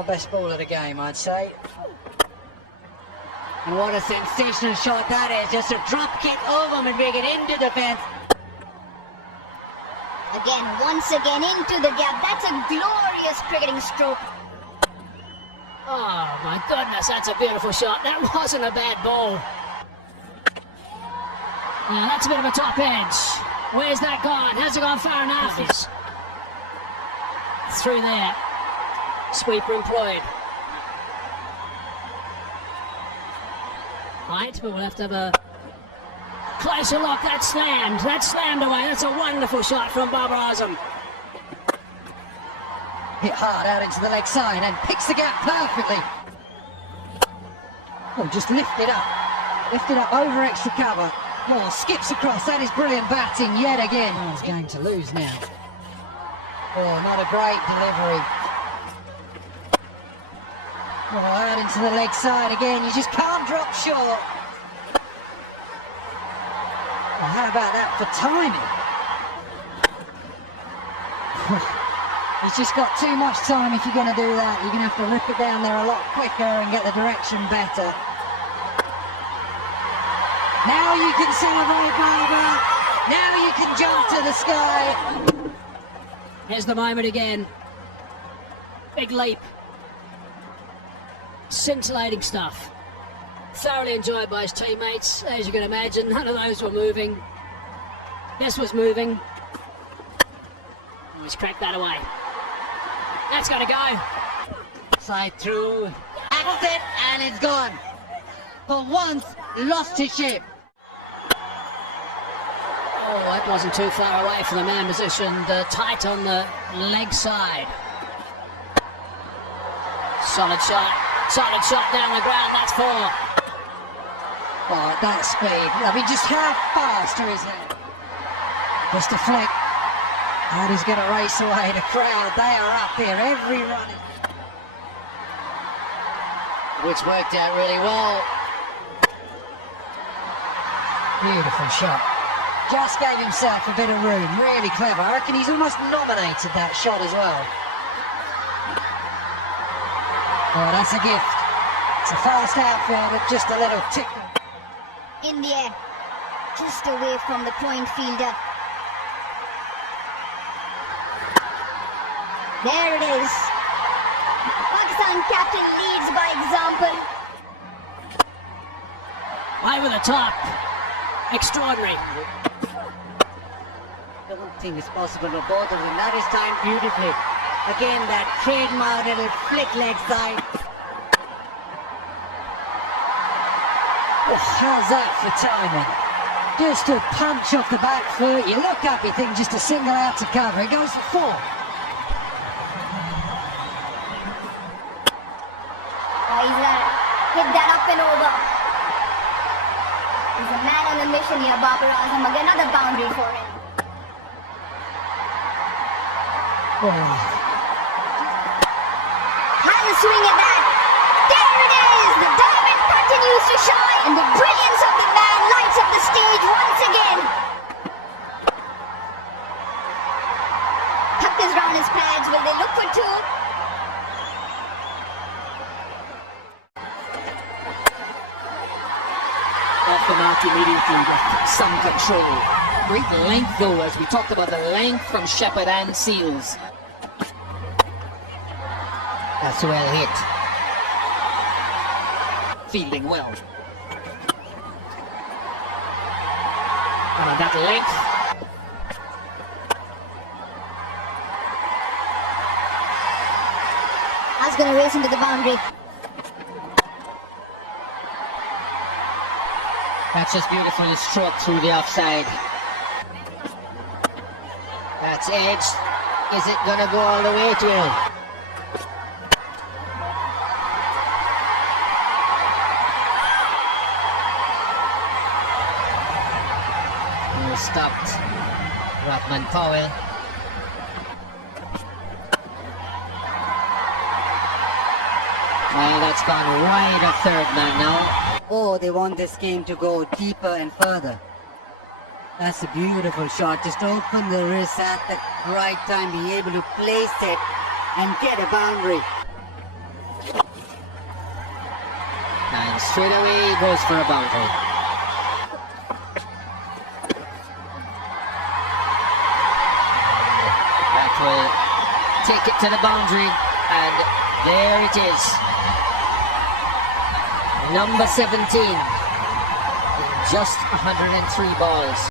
second best ball of the game, I'd say. And what a sensational shot that is. Just a drop kick over Madrigal into defence. Again, once again into the gap. That's a glorious cricketing stroke. Oh my goodness, that's a beautiful shot. That wasn't a bad ball. Now that's a bit of a top edge. Where's that gone? Has it gone far enough? It's through there. Sweeper employed. Right, but we'll have to have a closer look. That's slammed away. That's a wonderful shot from Babar Azam. Hit hard out into the leg side and picks the gap perfectly. Oh, just lift it up over extra cover. Oh, skips across. That is brilliant batting yet again. Oh, he's going to lose now. Oh, not a great delivery. Oh, out into the leg side again. You just can't drop short. Well, how about that for timing? He's just got too much time if you're going to do that. You're going to have to rip it down there a lot quicker and get the direction better. Now you can celebrate, Babar. Now you can jump to the sky. Here's the moment again. Big leap. Scintillating stuff. Thoroughly enjoyed by his teammates. As you can imagine, none of those were moving. This was moving. He's cracked that away. That's got to go. Side through. Acts it and it's gone. For once, lost his shape. Oh, that wasn't too far away from the man positioned tight on the leg side. Solid shot down the ground, that's 4. Oh, at that speed. I mean, just how fast are his head? Just a flick. And he's going to race away. The crowd, they are up here, every run. Which worked out really well. Beautiful shot. Just gave himself a bit of room. Really clever. I reckon he's almost nominated that shot as well. Oh, that's a gift. It's a fast outfield, but just a little tick. In the air. Just away from the point fielder. There it is. Pakistan captain leads by example. Over the top. Extraordinary. I don't think it's possible for both of them. That is timed beautifully. Again, that trademark little flick leg side. Oh, how's that for timing? Just a punch off the back foot. You look up, you think just a single out to cover. It goes for 4. Hit that up and over. He's a man on a mission here, Babar Azam. Again, another boundary for him. Oh. Has a swing at that. There it is. The diamond continues to shine, and the brilliance of the man lights up the stage once again. Tucked his round his pads. Will they look for 2? Off the mark immediately with some control. Great length though, as we talked about the length from Shepherd and Seals. That's well hit. Fielding well. And that length. That's going to race into the boundary. That's just beautiful stroke through the offside. That's edged. Is it gonna go all the way to him? He stopped. Rodman Powell. Well, that's gone wide of third man now. Oh, they want this game to go deeper and further. That's a beautiful shot. Just open the wrist at the right time, be able to place it and get a boundary. straight away he goes for a boundary. That will take it to the boundary, and there it is. Number 17 in just 103 balls.